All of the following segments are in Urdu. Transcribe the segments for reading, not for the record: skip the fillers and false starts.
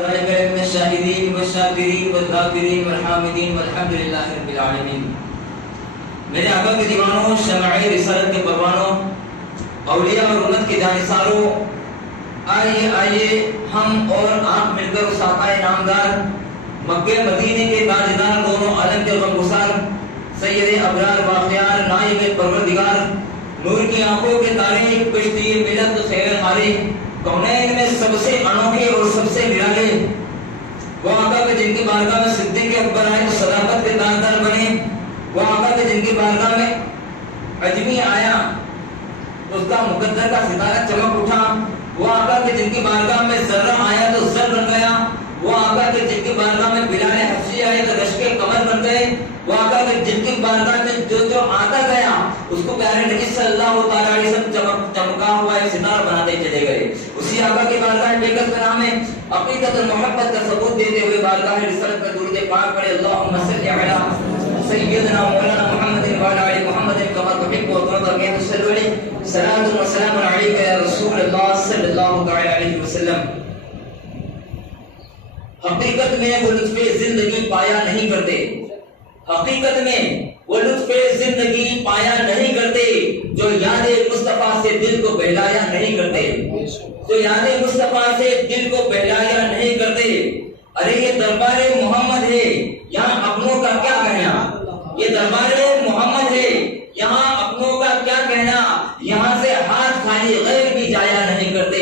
من الشاهدين والشاكرين والذاكرين والحامدين والحمد لله رب العالمين. میرے آقا کے دیوانوں، شمع رسالت کے پروانوں، اولیاء اور امت کے جانثاروں، آئیے ہم اور آپ مل کر اس آقا نامدار مکہ مدینے کے تاجدار، دونوں عالم کے غمگسار، سید ابرار واقعار، نائب پروردگار، نور کی آنکھوں کے تارے، کشتی ملت خیر خاری، کونین میں سب سے انوکھے اور سب سے نرالے وہ آقا کے جن کی بارگاہ میں صدیق اکبر آئے تو صداقت کے تاجدار بنے، وہ آقا کے جن کی بارگاہ میں عجمی آیا تو اس کا مقدر کا ستارہ چمک اٹھا، وہ آقا کے جن کی بارگاہ میں ذرہ آیا تو زر بن گیا، وہ آقا کے جن کی بارگاہ میں بلال حبشی آئے تو رشک قمر بن گئے، وہ آقا کے جن کی بارگاہ میں جو آتا گیا اس کو پیارے نبی صلی اللہ تعالی علیہ وسلم چمکا ہوا ایک ستارہ بناتے چلے گئے. اسی آقا کی بارگاہ بیکت کا نام ہے، عقیدت المحبت کا ثبوت دیتے ہوئے بارگاہ رسالت کا درود پاک پڑھے. اللهم صل علی سیدنا مولانا محمد وعلى آل محمد كما تحب وترضى ان تصلوا عليه صلاة وسلام عليك يا رسول الله صلی اللہ تعالی علیہ وسلم. حقیقت میں وہ لطف زندگی پایا نہیں کرتے، حقیقت میں وہ لطف زندگی پایا نہیں کرتے جو یاد مصطفیٰ سے دل کو بہلایا نہیں کرتے، جو یاد مصطفیٰ سے دل کو بہلایا نہیں کرتے. ارے یہ دربار محمد ہے، یہاں اپنوں کا کیا کہنا، یہ دربار محمد ہے، یہاں اپنوں کا کیا کہنا. یہاں سے ہاتھ خالی غیر بھی جایا نہیں کرتے،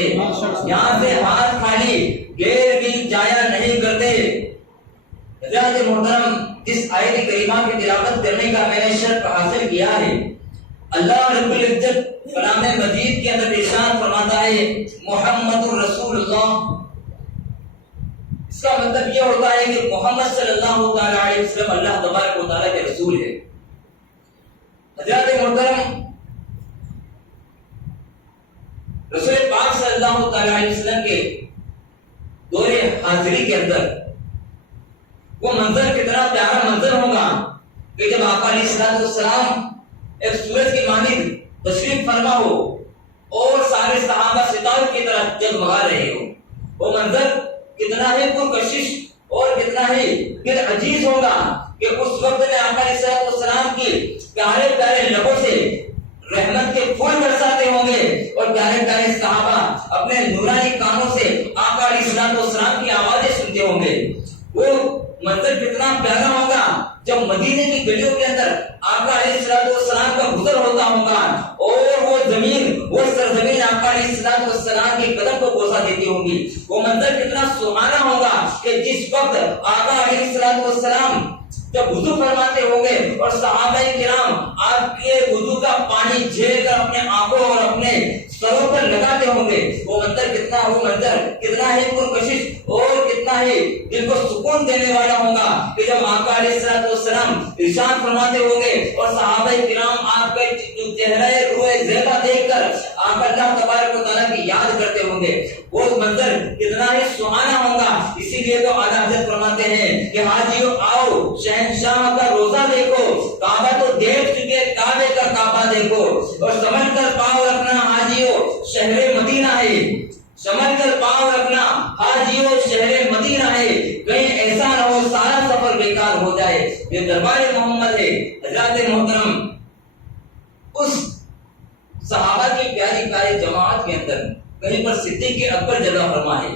یہاں سے ہاتھ خالی غیر بھی جایا نہیں کرتے. حضرات محترم، جس آیت کریمہ کی تلاوت کرنے کا میں نے شرف حاصل کیا ہے، اللہ رب العزت کلام مجید کے اندر ارشاد فرماتا ہے محمد رسول اللہ. اس کا مطلب یہ ہوتا ہے کہ محمد صلی اللہ تعالی علیہ وسلم اللہ تبارک و تعالی کے رسول ہے. حضرات محترم، رسول پاک صلی اللہ تعالی علیہ وسلم کے دور حاضری کے اندر وہ منظر کتنا پیارا منظر ہوگا کہ جب آقا علیہ السلام ایک سورج کی مانند تشریف فرما ہو اور سارے صحابہ ستاروں کی طرح جگمگا رہے ہو. وہ منظر کتنا ہی پرکشش اور کتنا ہی دل عزیز ہوگا کہ اس وقت میں آقا علیہ السلام کی پیارے پیارے لبوں سے رحمت کے پھول برساتے ہوں گے اور پیارے پیارے صحابہ اپنے نورانی کانوں سے آقا علیہ السلام کی آوازیں سنتے ہوں گے. وہ منظر کتنا پیارا ہوگا جب مدینے کی گلیوں کے اندر آقا علیہ السلام کا گزر ہوتا ہوگا اور وہ زمین، وہ سرزمین آقا علیہ السلام کے قدم کو بوسہ دیتی ہوگی. وہ منظر کتنا سہانا ہوگا کہ جس وقت آقا علیہ السلام جب وضو فرماتے ہوں گے اور صحابہ کرام آپ کے وضو کا پانی جھیل کر اپنے آنکھوں اور اپنے سروں پر لگاتے ہوں گے. وہ منظر کتنا ہی پرکشش اور کتنا ہی دل کو سکون دینے والا ہوگا کہ جب آقا علیہ السلام ارشاد فرماتے ہوں گے اور صحابہ کرام آپ کا چہرہ روح زیبا دیکھ کر آپ اللہ تبارک و تعالیٰ کی یاد کرتے ہوں گے. وہ منظر کتنا ہی سہانا ہوگا. اسی لیے تو اعلیٰ حضرت فرماتے ہیں کہ حاجیو آؤ شہنشاہ کا روزہ دیکھو، کعبہ تو دیکھ چکے، کعبے کا کعبہ دیکھو اور سمجھ کر پاؤ رکھنا حاجیو شہر مدینہ ہے، سمجھ کر پاؤ رکھنا حاجیو شہر مدینہ ہے، کہیں ایسا نہ ہو سارا سفر بیکار ہو جائے. یہ دربار محمد ہے. حضرات محترم، اس صحابہ کی پیاری پیاری جماعت کے اندر کہیں پر صدیق اکبر جگہ فرمائے،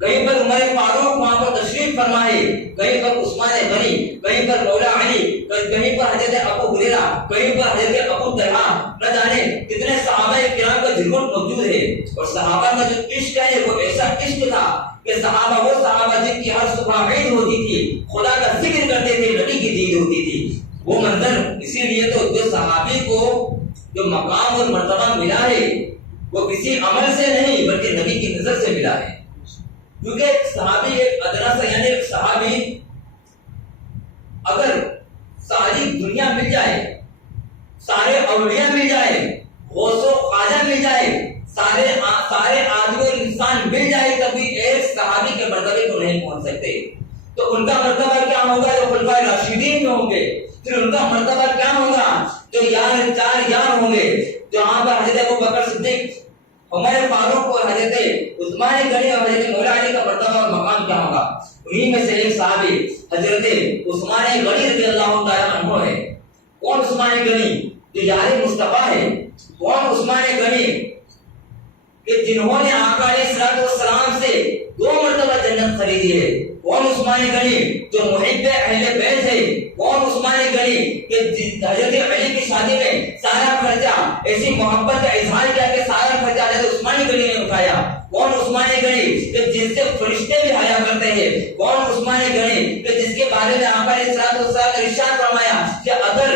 کہیں پر عمر فاروق وہاں پر تشریف فرمائے، کہیں پر عثمان غنی، کہیں پر مولا علی، کہیں پر حضرت ابو ہریرہ، کہیں پر حضرت ابو طلحہ، نہ جانے کتنے صحابہ کرام کا جھرمٹ موجود ہے. اور صحابہ کا جو عشق ہے وہ ایسا عشق تھا کہ صحابہ وہ صحابہ جن کی ہر صبح عید ہوتی تھی، خدا کا ذکر کرتے تھے، نبی کی دید ہوتی تھی. وہ منظر اسی لیے تو جو صحابی کو جو مقام اور مرتبہ ملا ہے وہ کسی عمل سے نہیں بلکہ نبی کی نظر سے ملا ہے. کیونکہ ایک صحابی ایک ادنا سا، یعنی ایک صحابی اگر ساری دنیا مل جائے، سارے اولیاء مل جائے، غوث و خواجہ مل جائے، سارے آدمی اور انسان مل جائے، کبھی ایک صحابی کے مرتبے کو نہیں پہنچ سکتے. تو ان کا مرتبہ کیا ہوگا جو خلفائے راشدین میں ہوں گے. پھر ان کا مرتبہ کیا ہوگا جو چار یار ہوں گے. جہاں پر حضرت ابو بکر صدیق عمر فاروق اور حضرت عثمان غنی اور حضرت مولا علی کا مرتبہ اور مقام کیا ہوگا؟ انہی میں سے ایک صحابی حضرت عثمان غنی رضی اللہ تعالیٰ عنہ ہے۔ کون عثمان غنی؟ جو یار مصطفیٰ ہے۔ کون عثمان غنی؟ کہ جنہوں نے آقا علیہ السلام سے 2 مرتبہ جنت خریدی ہے۔ کون عثمان غنی؟ جو محب اہل بیت ہے۔ کون عثمان غنی؟ کہ حضرت علی کی شادی میں سارا خرچہ، ایسی محبت کا اظہار کیا کہ سارا خرچہ حضرت عثمان غنی نے اٹھایا۔ کون عثمان غنی؟ کہ جن سے فرشتے بھی حیا کرتے ہیں۔ کون عثمان غنی؟ کہ جس کے بارے میں آقا علیہ السلام نے ارشاد فرمایا کہ اگر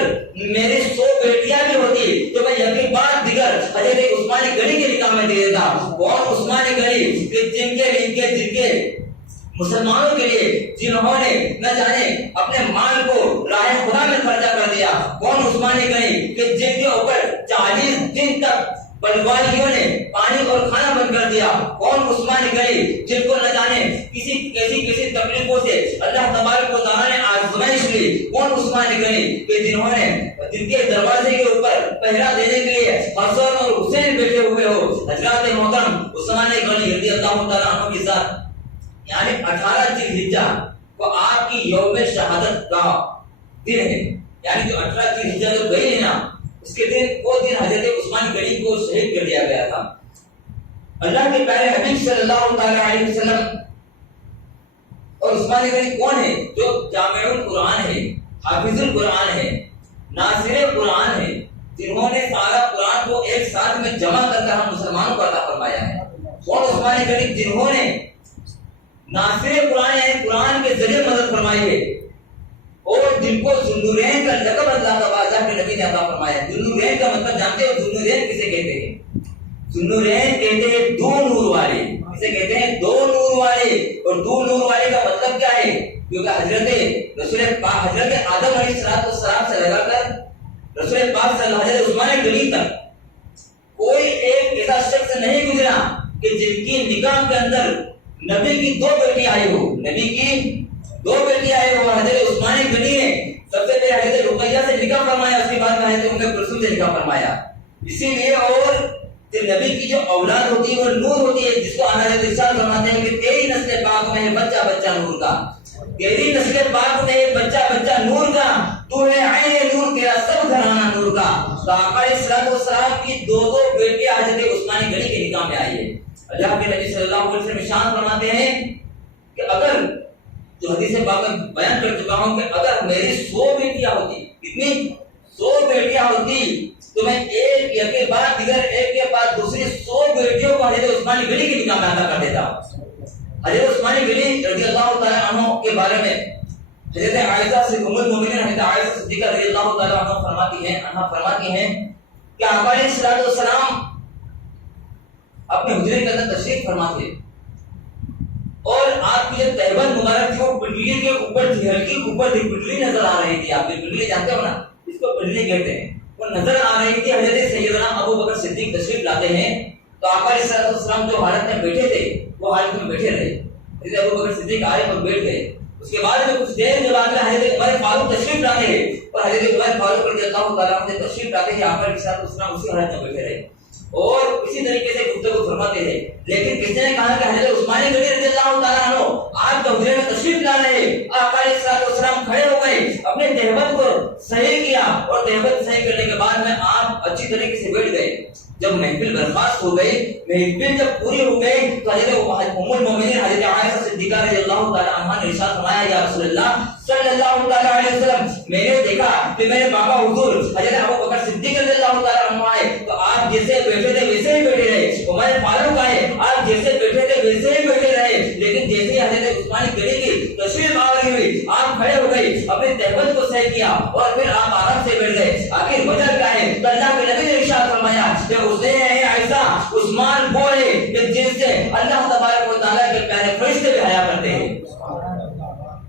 میری 100 بیٹیاں بھی ہوتی تو میں یقین بات دیگر حضرت عثمان غنی کے نکاح میں دے دیتا۔ کون عثمان غنی؟ کہ جن کے مسلمانوں کے لیے جنہوں نے نہ جانے اپنے مال کو راہ خدا میں خرچہ کر دیا۔ کون عثمان غنی؟ کہ جن کے اوپر 40 دن تک بلوالیوں نے پانی اور کھانا بند کر دیا۔ کون عثمان غنی؟ جن کو نہ جانے کسی تکلیفوں سے اللہ تبارک و تعالیٰ نے آزمائش لی۔ کون عثمان غنی؟ کہ جن کے دروازے کے اوپر پہرا دینے کے لیے حسن اور حسین بیٹھے ہوئے ہو۔ حضرات محترم، عثمان غنی رضی اللہ تعالیٰ عنہ کی ذات یعنی 18 ذی الحجہ کو آپ کی یوم شہادت کا دن ہے۔ یعنی جو 18 ذی الحجہ جو گئی ہے نا، اس کے دن وہ دن حضرت عثمان غنی کو شہید کر دیا گیا تھا۔ اللہ کے پیارے حبیب صلی اللہ تعالیٰ علیہ وسلم اور عثمان غنی کون ہے؟ جو جامع القرآن ہے، حافظ القرآن ہے، ناصر قرآن ہے، جنہوں نے سارا قرآن کو ایک ساتھ میں جمع کر کر ہم مسلمانوں کو عطا فرمایا ہے۔ کون عثمان غنی؟ جنہوں نے ناصر قرآن یعنی قرآن کے ذریعے مدد فرمائی ہے اور جن کو ذوالنورین کا لقب اللہ کے نبی نے عطا فرمایا ہے۔ ذوالنورین کا مطلب جانتے ہو؟ ذوالنورین کسے کہتے ہیں؟ ذوالنورین کہتے ہیں 2 نور والے۔ کسے کہتے ہیں؟ 2 نور والے۔ اور 2 نور والے کا مطلب کیا ہے؟ کیونکہ حضرت آدم علیہ السلام سے لگا کر رسول پاک صلی اللہ علیہ وسلم عثمان غنی تک کوئی ایک ایسا شخص نہیں گزرا کہ جن کی نکاح کے اندر نبی کی 2 بیٹی آئی ہو۔ نبی کی 2 بیٹی آئی ہو۔ حضرت عثمان غنی نے سب سے پہلے حضرت رقیہ سے نکاح فرمایا، اس کے بعد میں حضرت ام کلثوم سے نکاح فرمایا۔ اسی لیے اور نبی کی جو اولاد ہوتی ہے وہ نور ہوتی ہے، جس کو حضرت ارشاد فرماتے ہیں کہ تیری نسل پاک میں ہے بچہ بچہ نور کا، تیری نسل پاک میں ہے بچہ بچہ نور کا، تو ہے عین نور، تیرا سب گھرانہ نور کا۔ تو آقا علیہ السلام کی 2 بیٹیاں حضرت عثمان غنی کے نکاح میں آئی ہے۔ اللہ کے نبی صلی اللہ علیہ وسلم ارشاد فرماتے ہیں کہ اگر جو حدیث پاک میں بیان کر چکا ہوں کہ اگر میری 100 بیٹیاں ہوتی، کتنی 100 بیٹیاں ہوتی، تو میں ایک کے بعد دیگر ایک کے بعد دوسری 100 بیٹیوں کو حضرت عثمان غنی کے نکاح میں عطا کر دیتا۔ حضرت عثمان غنی رضی اللہ تعالیٰ عنہ کے بارے میں حضرت عائشہ سے ام المؤمنین حضرت عائشہ صدیقہ رضی اللہ تعالیٰ عنہ فرماتی ہیں کہ آقا علیہ السلام اپنے حجرے کے اندر تشریف فرما تھے اور آپ کی جو تہبند مبارک تھی وہ پٹلی کے اوپر تھی، ہلکی اوپر تھی، پٹلی نظر آ رہی تھی۔ آپ نے پٹلی جانتے ہو نا، اس کو پٹلی کہتے ہیں، وہ نظر آ رہی تھی۔ حضرت سیدنا ابو بکر صدیق تشریف لاتے ہیں تو آقا علیہ السلام جو حالت میں بیٹھے تھے وہ حالت میں بیٹھے رہے۔ حضرت ابو بکر صدیق آئے اور بیٹھ گئے۔ اس کے بعد میں کچھ دیر کے بعد میں حضرت عمر فاروق تشریف لاتے ہیں اور حضرت عمر فاروق رضی اللہ تعالیٰ عنہ تشریف لاتے ہیں۔ آقا علیہ السلام اسی حالت میں بیٹھے رہے اور اسی طریقے سے گفتگو فرماتے ہیں۔ لیکن کسی نے کہا کہ حضرت عثمان غنی رضی اللہ تعالیٰ عنہ آپ کے حجرے میں تشریف لا رہے۔ آقا علیہ السلام کھڑے ہو گئے، اپنے تہبند کو صحیح کیا اور تہبند صحیح کرنے کے بعد میں آپ اچھی طریقے سے بیٹھ گئے۔ جب محفل برخاست ہو گئی، محفل جب پوری ہو گئی تو حضرت ام المؤمنین حضرت عائشہ صدیقہ رضی اللہ تعالیٰ عنہا نے ارشاد فرمایا یا رسول اللہ صلی اللہ تعالیٰ علیہ وسلم، میں نے دیکھا کہ میرے بابا حضور حضرت ابو بکر صدیق رضی اللہ تعالیٰ عنہ آئے تو آپ جیسے بیٹھے تھے ویسے ہی بیٹھے رہے، عمر فاروق آئے آپ جیسے بیٹھے تھے ویسے ہی بیٹھے رہے، لیکن جیسے ہی حضرت عثمان غنی کی تشریف آوری ہوئی آپ کھڑے ہو گئے، اپنے تہبند کو صحیح کیا اور پھر آپ آرام سے بیٹھ گئے۔ آخر وجہ کیا ہے؟ تو اللہ کے نبی نے ارشاد فرمایا کہ عثمان وہ ہے کہ جن سے اللہ تبارک و تعالیٰ کے پیارے فرشتے بھی حیا کرتے ہیں۔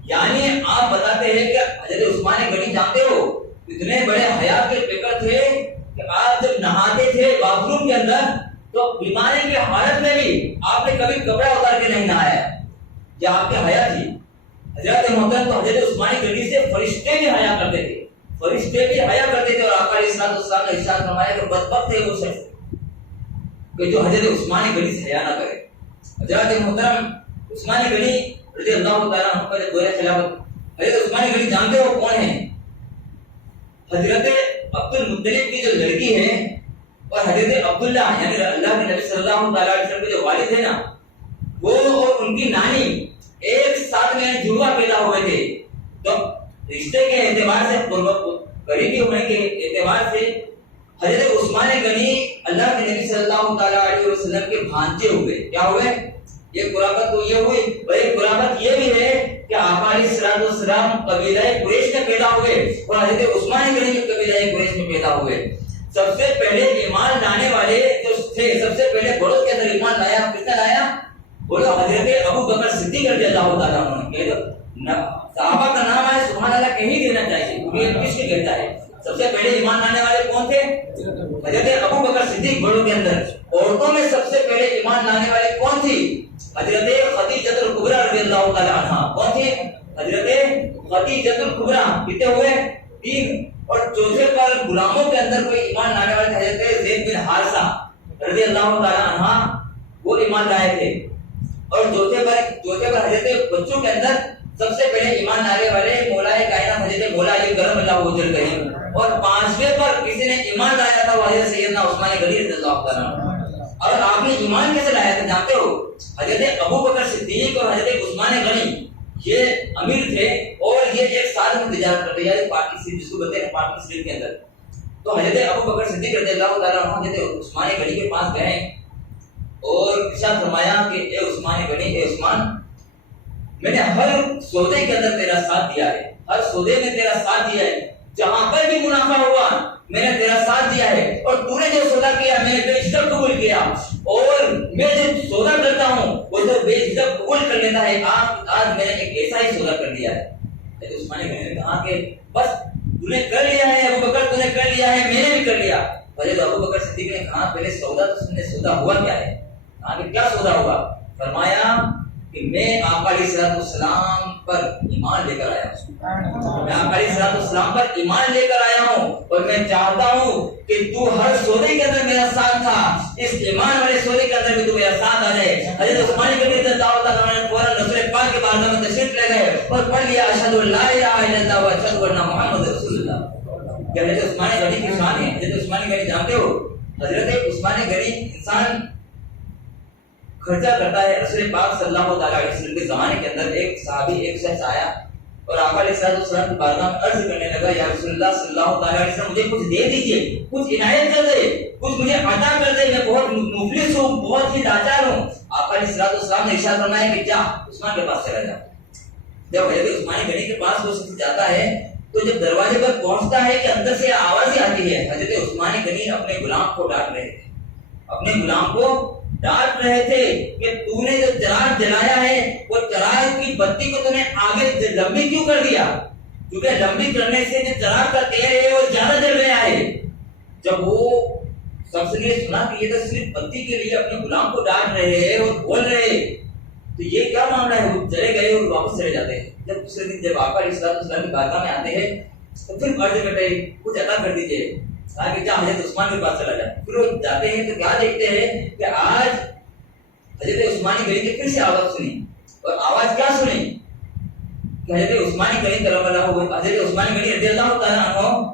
یعنی آپ بتاتے ہیں کہ حضرت عثمان غنی جانتے ہو اتنے بڑے حیا کے فکر تھے کہ آپ جب نہاتے تھے باتھ روم کے اندر تو بیماری کی حالت میں بھی آپ نے کبھی کپڑا اتار کے نہیں نہایا، یہ آپ کی حیا تھی۔ حضرت محترم تو حضرت عثمان غنی سے فرشتے بھی حیا کرتے تھے، فرشتے بھی حیا کرتے تھے اور آقا علیہ السلام نے ارشاد فرمایا کہ بدبخت ہے وہ شخص کہ جو حضرت عثمان غنی سے حیا نہ کرے. حضرت محترم عثمان غنی رضی اللہ تعالیٰ عنہ کا دور خلافت، حضرت عثمان غنی جانتے ہو کون ہیں؟ حضرت عبد المطلب کی جو لڑکی ہے اور حضرت عبداللہ یعنی اللہ کے نبی صلی اللہ تعالیٰ علیہ وسلم کے جو والد ہیں نا، وہ اور ان کی نانی ایک ساتھ میں جڑوا پیدا ہوئے تھے. تو رشتے کے اعتبار سے قریبی ہونے کے اعتبار سے حضرت عثمان غنی اللہ کے نبی صلی اللہ تعالیٰ علیہ وسلم کے بھانجے ہوئے. کیا ہوئے؟ ایک قرابت تو یہ ہوئی اور ایک قرابت یہ بھی ہے کہ آقا علیہ الصلوۃ والسلام قبیلہ قریش میں پیدا ہوئے اور حضرت عثمان غنی کے قبیلہ قریش میں پیدا ہوئے. سب سے پہلے ایمان لانے والے جو تھے، سب سے پہلے بڑوں کے اندر ایمان لایا، کس نے لایا؟ بولو حضرت ابو بکر صدیق رضی اللہ تعالیٰ عنہ. صحابہ کا نام ہے سبحان اللہ کہیں دینا چاہیے کیونکہ کس کو کہتا ہے. سب سے پہلے ایمان لانے والے کون تھے؟ حضرت ابو بکر صدیق بڑوں کے اندر. عورتوں میں سب سے پہلے ایمان لانے والے کون تھی؟ حضرت خدیجہ الکبریٰ رضی اللہ تعالیٰ عنہا. کون تھی؟ حضرت خدیجہ الکبریٰ. کتنے ہوئے؟ 3. اور چوتھے پر غلاموں کے اندر کوئی ایمان لانے والے حضرت زید بن حارثہ رضی اللہ تعالیٰ عنہ، وہ ایمان لائے تھے. اور چوتھے پر حضرت بچوں کے اندر سب سے پہلے ایمان لانے والے مولا کائنات حضرت مولا علی کرم اللہ وجل کریم. اور 5ویں پر کسی نے ایمان لایا تھا وہ حضرت سیدنا عثمان غنی رضی اللہ تعالیٰ عنہ. اور آپ نے ایمان کیسے لایا تھا جانتے ہو؟ حضرت ابو بکر صدیق اور حضرت عثمان غنی یہ امیر تھے اور یہ ایک ساتھ میں تجارت کرتے ہیں پارٹنرشپ جس کو بولتے ہیں پارٹنرشپ کے اندر. تو حضرت ابو بکر صدیق رضی اللہ تعالیٰ عنہ حضرت عثمان غنی کے پاس گئے اور ارشاد فرمایا کہ اے عثمان غنی، اے عثمان، میں نے ہر سودے کے اندر تیرا ساتھ دیا ہے، ہر سودے میں تیرا ساتھ دیا ہے، جہاں پر بھی منافع ہوا میں نے تیرا ساتھ دیا ہے. اور تو نے جو سودا کیا میں نے بے جھجک قبول کیا. اور میں جو سودا کرتا ہوں وہ تو بے جھجک قبول کر لیتا ہے. آج میں نے ایک ایسا ہی سودا کر دیا ہے. عثمان غنی نے کہا کہ بس تو نے کر لیا ہے ابو بکر، تو نے کر لیا ہے، میں نے بھی کر لیا. حضرت ابو بکر صدیق نے کہا پہلے سودا تو سن نے سودا ہوا کیا ہے؟ کہا کہ کیا سودا ہوا؟ فرمایا کہ میں آقا علیہ الصلوۃ والسلام پر ایمان لے کر آیا ہوں. میں آقا علیہ الصلوۃ والسلام پر ایمان لے کر آیا ہوں اور میں چاہتا ہوں کہ تو ہر سودے کے اندر میرا ساتھ تھا، اس ایمان والے سودے کے اندر بھی تو میرا ساتھ آ جائے. حضرت عثمان غنی رضی اللہ تعالیٰ عنہ نے فوراً رسول پاک کے بارگاہ میں تشریف لے گئے اور پڑھ لیا اشہد ان لا الہ الا اللہ و اشہد ان محمد رسول اللہ. کیا حضرت عثمان غنی کی شان ہے؟ حضرت عثمان غنی جانتے ہو حضرت عثمان غنی انسان خرچہ کرتا ہے. رسول پاک صلی اللہ تعالیٰ علیہ وسلم کے زمانے کے اندر ایک صحابی، ایک شخص آیا اور آقا علیہ السلام کی بارگاہ میں عرض کرنے لگا یا رسول اللہ صلی اللہ تعالیٰ علیہ وسلم مجھے کچھ دے دیجئے، کچھ عنایت کر دے، کچھ مجھے عطا کر دے، میں بہت مفلس ہوں، بہت ہی لاچار ہوں. آقا علیہ السلام نے ارشاد فرمایا کہ جا عثمان کے پاس چلا جا. جب حضرت عثمان غنی کے پاس وہ شخص جاتا ہے تو جب دروازے پر پہنچتا ہے کہ اندر سے آواز ہی آتی ہے. حضرت عثمان غنی اپنے غلام کو ڈانٹ رہے تھے، اپنے غلام کو ڈانٹ رہے تھے کہ تو نے جو چراغ جلایا ہے وہ چراغ کی بتی کو تو نے آگے لمبی کیوں کر دیا؟ کیونکہ لمبی کرنے سے جو چراغ کا تیل ہے وہ زیادہ جل گیا ہے. جب وہ شخص نے سنا کہ یہ تو صرف بتی کے لیے اپنے غلام کو ڈانٹ رہے ہیں اور بول رہے ہیں تو یہ کیا معاملہ ہے، وہ چلے گئے اور واپس چلے جاتے ہیں. جب دوسرے دن جب آقا علیہ السلام کی بارگاہ میں آتے ہیں تو پھر عرض کرتے ہیں کچھ عطا کر دیجیے. کہا کہ جا حضرت عثمان کے پاس چلا جائے. پھر وہ جاتے ہیں تو کیا دیکھتے ہیں کہ آج حضرت عثمان غنی کی پھر سے آواز سنی. اور آواز کیا سنی کہ حضرت عثمان غنی کرم اللہ وجہہ، حضرت عثمان غنی رضی اللہ تعالیٰ عنہ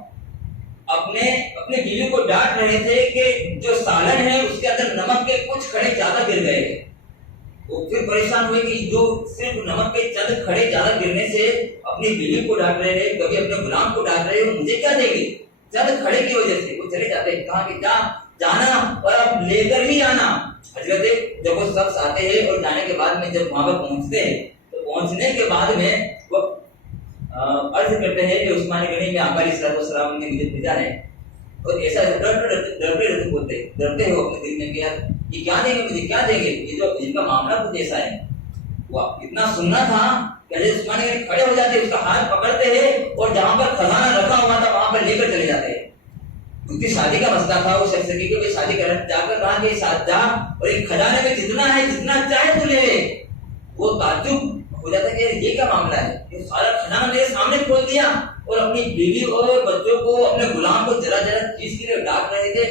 اپنے بیوی کو ڈانٹ رہے تھے کہ جو سالن ہے اس کے اندر نمک کے کچھ کھڑے زیادہ گر گئے. وہ پھر پریشان ہوئے کہ جو صرف نمک کے چند کھڑے زیادہ گرنے سے اپنی بیوی کو ڈانٹ رہے ہیں، کبھی اپنے غلام کو ڈانٹ رہے ہیں، مجھے کیا دیں گے؟ چند کھڑے کی وجہ سے وہ چلے جاتے ہیں. کہا کہ جانا اور اب لے کر ہی آنا. حضرت جب وہ شخص آتے ہیں اور جانے کے بعد میں جب وہاں پر پہنچتے ہیں تو پہنچنے کے بعد میں وہ عرض کرتے ہیں کہ عثمان غنی میں آقا علیہ السلام نے مجھے بھیجا ہے. اور ایسا ڈرتے بولتے ڈرتے ہو اپنے دل میں کہ یار یہ کیا دیں گے، مجھے کیا دیں گے، یہ جو ان کا معاملہ کچھ ایسا ہے. وہ اتنا سننا تھا کہ حضرت عثمان غنی کھڑے ہو جاتے، اس کا ہاتھ پکڑتے ہیں اور جہاں پر خزانہ رکھا ہوا تھا وہاں پر لے کر چلے جاتے ہیں. اس کی شادی کا مسئلہ تھا، وہ شخص کی کہ شادی کر جا کر کہا کہ ساتھ جا اور ایک خزانے میں جتنا ہے جتنا چاہے تو لے لے. وہ تعجب ہو جاتا کہ یہ کیا معاملہ ہے، یہ سارا خزانہ میرے سامنے کھول دیا. اور اپنی بیوی اور بچوں کو، اپنے غلام کو ذرا ذرا چیز کے لیے ڈانٹ رہے تھے.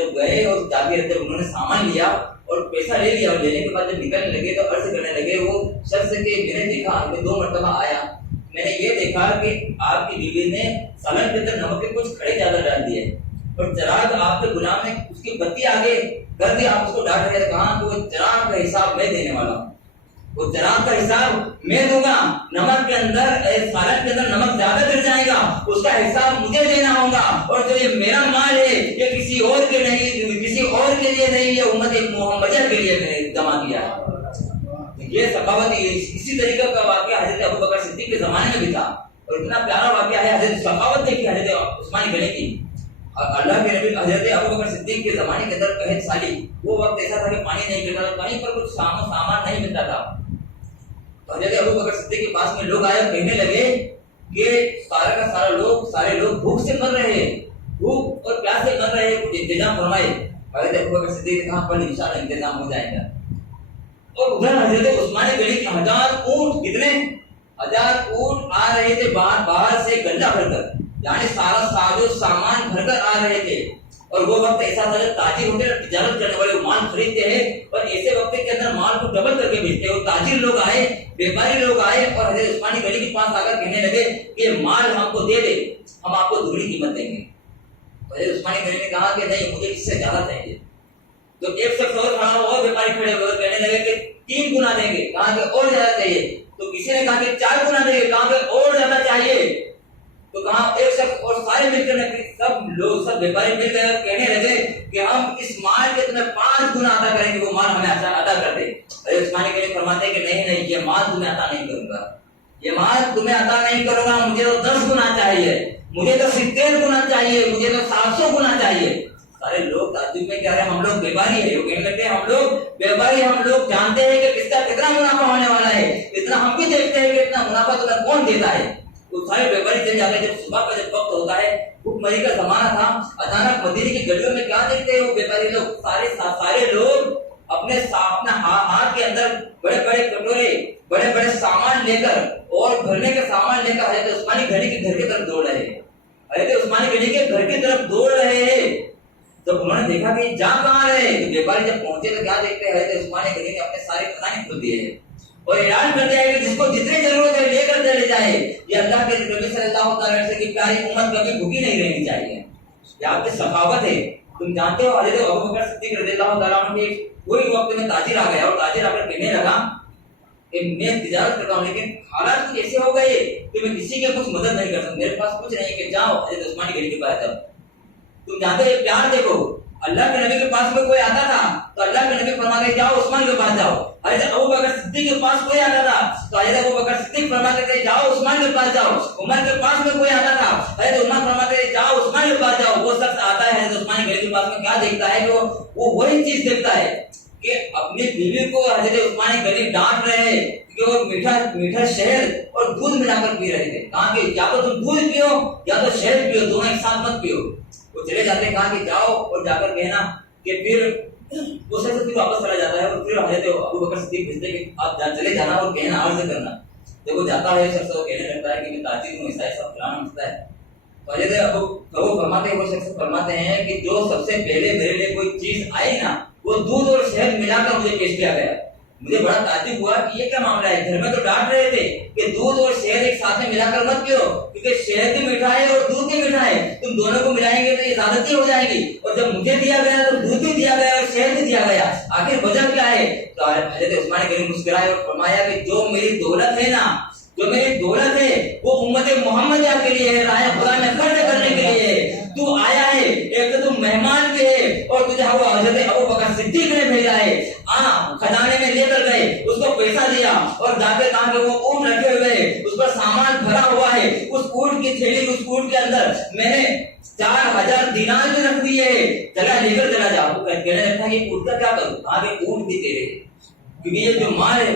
جب گئے اور جاتے رہتے انہوں نے سامان لیا اور پیسہ لے لیا، اور لینے کے بعد جب نکلنے لگے تو عرض کرنے لگے وہ شخص کہ میں نے دیکھا، میں 2 مرتبہ آیا، میں نے یہ دیکھا کہ آپ کی بیوی نے سالن کے اندر نمک کے کچھ کھڑے زیادہ ڈال دیے، اور چراغ آپ کے غلام نے اس کی بتی آگے کر دی، آپ اس کو ڈانٹ رہے، کہاں کہ وہ چراغ کا حساب میں دینے والا ہوں، وہ چراغ کا حساب میں دوں گا، نمک کے اندر سالن کے اندر نمک زیادہ گر جائے گا، اس کا حساب مجھے دینا ہوگا، اور جو یہ میرا مال ہے یہ کسی اور کے نہیں، کسی اور کے لیے نہیں، یہ امت محمدیہ کے لیے میں نے جمع کیا ہے۔ یہ سخاوت اسی طریقے کا واقعہ حضرت ابو بکر صدیق کے زمانے میں بھی تھا، اور اتنا پیارا واقعہ ہے حضرت سخاوت دیکھی حضرت عثمان غنی کی۔ اللہ کے نبی حضرت ابو بکر صدیق کے زمانے کے اندر 65 سالی، وہ وقت ایسا تھا کہ پانی نہیں گرتا تھا، کہیں پر کچھ سامان نہیں ملتا تھا، تو حضرت ابو بکر صدیق کے پاس میں لوگ آئے، کہنے لگے کہ سارے کا سارے لوگ بھوک سے مر رہے ہیں، بھوک اور پیاس سے مر رہے ہیں، کچھ انتظام فرمائے۔ حضرت ابو بکر صدیق نے کہا پر انشاءاللہ انتظام ہو جائے گا۔ اور ادھر حضرت عثمان غنی کے 1000 اونٹ، کتنے 1000 اونٹ آ رہے تھے باہر سے گنجا بھر کر، یعنی سارا ساز و سامان بھر کر آ رہے تھے، اور وہ وقت ایسا تھا جب تاجر ہوتے ہیں تجارت کرنے والے مال خریدتے ہیں اور ایسے وقت کے اندر مال کو ڈبل کر کے بیچتے ہیں، اور تاجر لوگ آئے، بیپاری لوگ آئے اور حضرت عثمان غنی کے پاس آ کر کہنے لگے کہ مال ہم کو دے دے، ہم آپ کو دوگنی قیمت دیں گے۔ حضرت عثمان غنی نے کہا کہ نہیں، مجھے اس سے زیادہ چاہیے۔ تو ایک شخص اور کھڑا ہوا اور بیپاری کھڑے ہوئے کہنے لگے کہ 3 گنا دیں گے، کہا کہ اور زیادہ چاہیے۔ تو کسی نے کہا کہ 4 گنا دیں گے، کہا کہ اور زیادہ چاہیے۔ تو کہا ایک شخص اور سارے مل کر سب بیپاری مل کر کہنے لگے کہ ہم اس مال کے تمہیں 5 گنا عطا کریں گے، وہ مال ہمیں عطا کر دے۔ حضرت عثمان غنی فرماتے ہیں کہ نہیں، یہ مال تمہیں عطا نہیں کروں گا، یہ مال تمہیں عطا نہیں کروں گا، مجھے تو 10 گنا چاہیے، مجھے تو 70 گنا چاہیے، مجھے تو 700 گنا چاہیے۔ سارے لوگ تعجب میں کہہ رہے ہیں ہم لوگ بیپاری ہیں، وہ کہنے لگتے ہیں ہم لوگ بیپاری، ہم لوگ جانتے ہیں کہ کس کا کتنا منافع ہونے والا ہے، اتنا ہم بھی دیکھتے ہیں کہ اتنا منافع تمہیں کون دیتا ہے۔ تو سارے بیپاری چلے جاتے ہیں۔ جب صبح کا جب وقت ہوتا ہے، بھوک مری کا زمانہ تھا، اچانک مدینے کی گلیوں میں کیا دیکھتے ہیں وہ بیپاری لوگ، سارے لوگ اپنے ہاتھ کے اندر بڑے بڑے کٹورے، بڑے بڑے سامان لے کر اور بھرنے کے سامان لے کر حضرت عثمان غنی کے گھر کی طرف دوڑ رہے ہیں، حضرت عثمان غنی کے گھر کی طرف دوڑ رہے ہیں۔ جب انہوں نے دیکھا کہ جا کہاں رہے، تو بیپاری جب پہنچے تو کیا دیکھتے ہیں حضرت عثمان غنی نے اپنے سارے خزانے کھول دیے ہیں اور اعلان کر دیا ہے کہ جس کو جتنی ضرورت ہے لے کر چلے جائے۔ یہ اللہ کے نبی صلی اللہ علیہ وسلم کی پیاری امت کبھی بھوکی نہیں رہنی چاہیے، یہ آپ کی سخاوت ہے۔ تم جانتے ہو حضرت ابو بکر صدیق رضی اللہ تعالیٰ عنہ کے وہی وقت میں تاجر آ گیا، اور تاجر آ کر کہنے لگا کہ میں تجارت کرتا ہوں لیکن حالات کچھ ایسے ہو گئے کہ میں کسی کے کچھ مدد نہیں کر سکتا، میرے پاس کچھ نہیں کہ جاؤ حضرت عثمان غنی کے پاس جاؤ۔ تم جانتے ہو پیار دیکھو، اللہ کے نبی کے پاس میں کوئی آتا تھا تو اللہ کے نبی فرماتے جاؤ عثمان کے پاس جاؤ، حضرت ابو بکر صدیق کے پاس کوئی آتا تھا تو حضرت ابو بکر صدیق فرماتے تھے جاؤ عثمان کے پاس جاؤ، عمر کے پاس میں کوئی آتا تھا حضرت عمر فرماتے تھے جاؤ عثمان کے پاس جاؤ۔ وہ شخص آتا ہے حضرت عثمان غنی کے پاس میں، کیا دیکھتا ہے کہ وہ وہی چیز دیکھتا ہے کہ اپنی بیوی کو حضرت عثمان غنی ڈانٹ رہے ہیں کہ وہ میٹھا شہد اور دودھ ملا کر پی رہے تھے، کہا کہ یا تو تم دودھ پیو یا تو شہد پیو، دونوں ایک ساتھ مت پیو۔ وہ چلے جاتے ہیں، کہا کہ جاؤ اور جا کر کہنا کہ پھر وہ شخص پھر واپس چلا جاتا ہے اور پھر حضرت ابو بکر صدیق بھیجتے کہ آپ چلے جانا اور کہنا عرض کرنا۔ جب وہ جاتا ہے شخص وہ کہنے لگتا ہے کہ میں تاجر ہوں، ایسا ایسا فلانا مسئلہ ہے، تو حضرت ابو فرماتے ہیں، وہ شخص فرماتے ہیں کہ جو سب سے پہلے میرے لیے کوئی چیز آئی نا وہ دودھ اور شہد ملا کر مجھے پیش کیا گیا۔ مجھے بڑا تعجب ہوا کہ یہ کیا معاملہ ہے، گھر میں تو ڈانٹ رہے تھے کہ دودھ اور شہد ایک ساتھ میں ملا کر مت پیو کیونکہ شہد بھی میٹھا ہے اور دودھ بھی میٹھا ہے، تم دونوں کو ملائیں گے تو یہ زیادتی ہو جائے گی، اور جب مجھے دیا گیا تو دودھ بھی دیا گیا اور شہد بھی دیا گیا، آخر وجہ کیا ہے؟ تو حضرت عثمان غنی مسکرائے اور فرمایا کہ جو میری دولت ہے نا، جو میری دولت ہے وہ امت محمدیہ کے لیے ہے، راہ خدا میں خرچ کرنے کے لیے ہے۔ تو آیا ہے، ایک تو تم مہمان بھی ہے اور تجھے وہ حضرت ابو بکر صدیق نے بھیجا ہے، خزانے میں لے کر گئے، اس کو پیسہ دیا اور جا کے کہا کہ وہ اونٹ رکھے ہوئے اس پر سامان بھرا ہوا ہے، اس اونٹ کی تھیلی اس اونٹ کے اندر میں نے 4000 دینار بھی رکھ دیے، چلا لے کر چلا جا۔ وہ کہنے لگتا ہے کہ اونٹ کا کیا کروں؟ کہا کہ اونٹ بھی تیرے، کیونکہ یہ جو مال ہے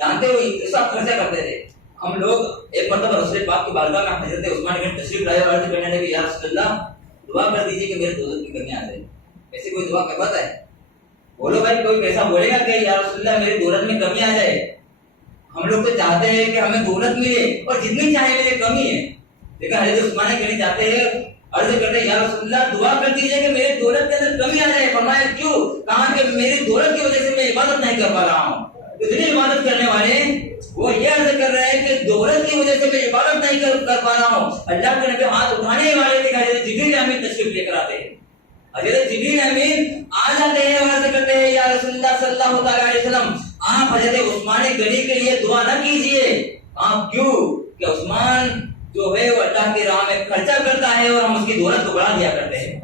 جانتے ہو سب خرچہ کرتے تھے۔ ہم لوگ ایک مرتبہ رسول پاک کی بارگاہ میں حضرت عثمان غنی تشریف لائے اور عرض کرنے لگے یا رسول اللہ دعا کر دیجیے کہ میرے دولت کی کمی آ جائے۔ ایسی کوئی دعا کرواتا ہے؟ بولو بھائی، کوئی ایسا بولے گا کہ یا رسول اللہ میری دولت میں کمی آ جائے؟ ہم لوگ تو چاہتے ہیں کہ ہمیں دولت ملے اور جتنی چاہے ملے، کمی ہے، لیکن حضرت عثمان غنی چاہتے ہیں عرض کرتے ہیں یا رسول اللہ دعا کر دیجیے کہ میری دولت کے اندر کمی آ جائے. فرمایا کیوں؟ کہا کہ میری دولت کی وجہ سے میں عبادت نہیں کر پا رہا ہوں. اتنی عبادت کرنے والے وہ یہ عرض کر رہے ہیں کہ دولت کی وجہ سے میں عبادت نہیں کر پا رہا ہوں. اللہ کے نبی ہاتھ اٹھانے والے تھے حضرت جبریل امین تشریف لے کر آتے ہیں. حضرت جبریل امین آ جاتے ہیں اور عرض کرتے ہیں یا رسول اللہ صلی اللہ تعالی علیہ وسلم آپ حضرت عثمان غنی کے لیے دعا نہ کیجیے. آپ کیوں؟ کہ عثمان جو ہے وہ اللہ کی راہ میں خرچہ کرتا ہے اور ہم اس کی دولت کو بڑھا دیا کرتے ہیں.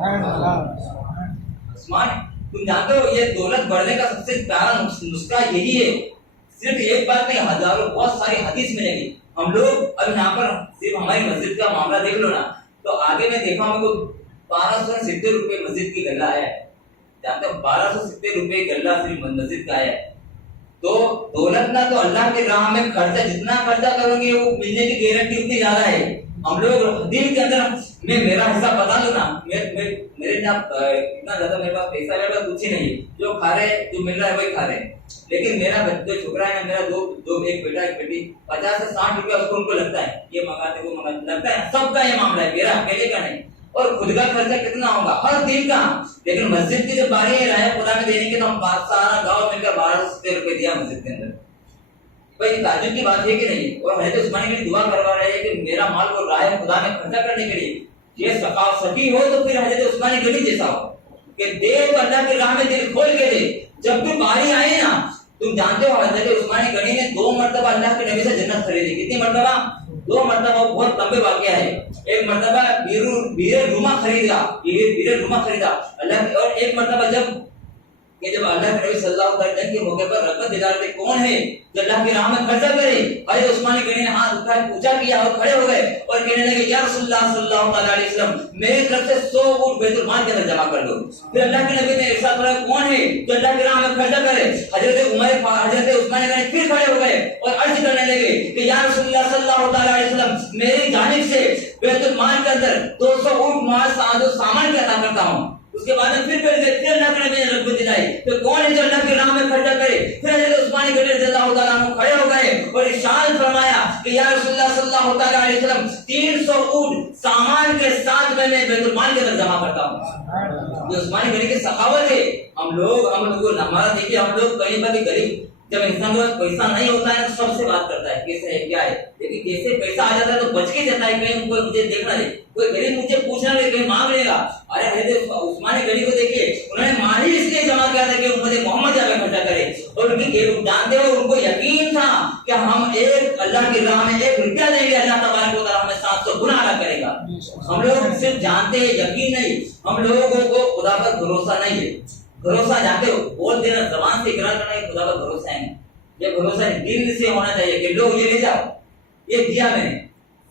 عثمان تم جانتے ہو یہ دولت بڑھنے کا سب سے پیارا نسخہ یہی ہے. صرف ایک بات نہیں ہزاروں بہت ساری حدیث ملے گی. ہم لوگ اب یہاں پر صرف ہماری مسجد کا معاملہ دیکھ لو نا تو آگے میں دیکھا ہوں کو 1270 روپے مسجد کی گلہ ہے. جانتے ہو 1270 روپے گلہ صرف مسجد کا ہے. تو دولت نہ تو اللہ کی راہ میں خرچہ جتنا خرچہ کرو گے وہ ملنے کی گارنٹی اتنی زیادہ ہے. ہم لوگ دن کے اندر میں میرا حصہ بتا دوں نا میرے اتنا زیادہ میرے پاس پیسہ ہے کچھ ہی نہیں. جو کھا رہے جو مل رہا ہے وہی کھا رہے ہیں. لیکن میرا جو چھوکرا ہے میرا دو ایک بیٹا ایک بیٹی 50 سے 60 روپیہ اس کو لگتا ہے. یہ منگاتے وہ منگاتے لگتا ہے. سب کا یہ معاملہ ہے میرا اکیلے کا نہیں. اور خود کا خرچہ کتنا ہوگا ہر دن کا. لیکن مسجد کی جب باری ہے خدا میں دینے کے تو ہم سارا گاؤں مل کر 1270 روپے دیا مسجد کے اندر. بھائی تعجب کی بات ہے کہ نہیں. اور حضرت عثمانی کے لیے دعا کروا رہے ہیں کہ میرا مال کو راہ خدا میں خرچہ کرنے کے لیے یہ ثقافتی ہو تو پھر حضرت عثمانی غنی جیسا ہو کہ دے تو اللہ کی راہ میں دل کھول کے دے. جب بھی باری آئے نا تم جانتے ہو حضرت عثمانی غنی نے 2 مرتبہ اللہ کے نبی سے جنت خریدی. کتنی مرتبہ؟ 2 مرتبہ. بہت لمبے واقعہ ہے. ایک مرتبہ بیر روما خریدا اللہ. اور ایک مرتبہ جب اللہ کے نبی صلی اللہ علیہ وسلم کے موقع پر رغبت دلا رہے کون ہے جو اللہ کی راہ میں خرچہ کرے. حضرت عثمانی غنی نے ہاتھ اٹھایا اونچا کیا اور کھڑے ہو گئے اور کہنے لگے یا رسول اللہ صلی اللہ علیہ وسلم میری طرف سے 100 اونٹ بیت المال کے اندر جمع کر دو. پھر اللہ کے نبی نے ارشاد فرمایا کون ہے جو اللہ کی راہ میں خرچہ کرے. حضرت عثمانی غنی پھر کھڑے ہو گئے اور عرض کرنے لگے کہ یا رسول اللہ صلی اللہ علیہ وسلم میری جانب سے بیت المال کے اندر 200 اونٹ مال سامان کے عطا کرتا ہوں. اس کے بعد پھر اللہ کے نبی نے رغبت دلائی تو کون ہے جو اللہ کی راہ میں خرچہ کرے. پھر حضرت عثمانی غنی رضی اللہ تعالیٰ عنہ کھڑے ہو گئے اور ارشاد فرمایا کہ یا رسول اللہ صلی اللہ تعالیٰ علیہ وسلم 300 اونٹ سامان کے ساتھ میں بیت المال کے اندر جمع کرتا ہوں. یہ عثمانی غنی کی سخاوت ہے. ہم لوگ ہمارا دیکھیے ہم لوگ کہیں پر بھی غریب جب انسان کے پاس پیسہ نہیں ہوتا ہے تو سب سے بات کرتا ہے کیسے ہے کیا ہے. لیکن جیسے پیسہ آ جاتا ہے تو بچ کے جاتا ہے کہیں کوئی مجھے دیکھنا دے کوئی غریب مجھے پوچھنا دے کہیں مانگ لے گا. ارے حضرت عثمانی غنی کو دیکھیے انہوں نے مال ہی اس لیے جمع کیا تھا کہ امت محمد جا کے خرچہ کرے. اور ان کی جانتے ہو ان کو یقین تھا کہ ہم ایک اللہ کی راہ میں 1 روپیہ دیں گے اللہ تبارک و تعالیٰ ہمیں 700 گنا ادا کرے گا. ہم لوگ صرف جانتے ہیں یقین نہیں. ہم لوگوں کو خدا پر بھروسہ نہیں ہے. بھروسہ جانتے ہو بول دینا زبان سے اقرار کرنا کہ خدا پر بھروسہ ہے. یہ بھروسہ دل سے ہونا چاہیے کہ لوگ یہ لے جاؤ یہ دیا میں نے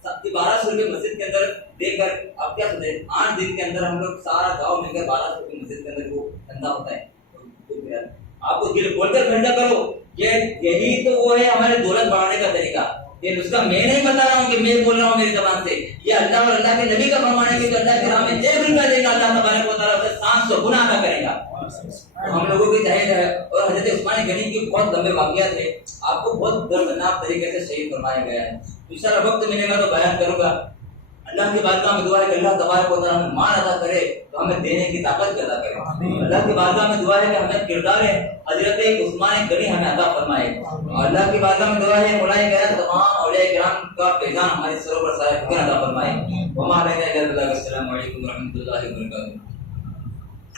1200 روپے مسجد کے اندر دے کر. آپ کیا سوچے 8 دن کے اندر ہم لوگ سارا گاؤں مل کر 1200 روپے مسجد کے اندر وہ دھندا ہوتا ہے. آپ کو دل کھول کر خرچہ کرو. یہی تو وہ ہے ہمارے دولت بڑھانے کا طریقہ. یہ نسخہ میں نہیں بتا رہا ہوں کہ میں بول رہا ہوں میری زبان سے. یہ اللہ اور اللہ کے نبی کا فرمان ہے کہ اللہ کے راہ میں 1 روپیہ دے گا اللہ تبارک و تعالیٰ سے 700 گنا ادا کرے گا. ہم لوگوں کی چاہیے ہے. اور حضرت عثمانی غنی کی بہت لمبے واقعات ہیں. آپ کو بہت دردناک طریقے سے شہید فرمایا گیا ہے. انشاءاللہ وقت ملے گا تو بیان کروں گا. اللہ کی بارگاہ میں دعا ہے کہ اللہ تبارک و تعالیٰ ہمیں مال عطا کرے تو ہمیں دینے کی طاقت عطا کرے. اللہ کی بارگاہ میں دعا ہے کہ ہمیں کردار حضرت عثمان غنی ہمیں عطا فرمائے. اللہ کی بارگاہ میں دعا ہے مولا کرام تمام اولیاء کرام کا فیضان ہمارے سروں پر سایہ عطا فرمائے. السلام علیکم ورحمۃ اللہ وبرکاتہ.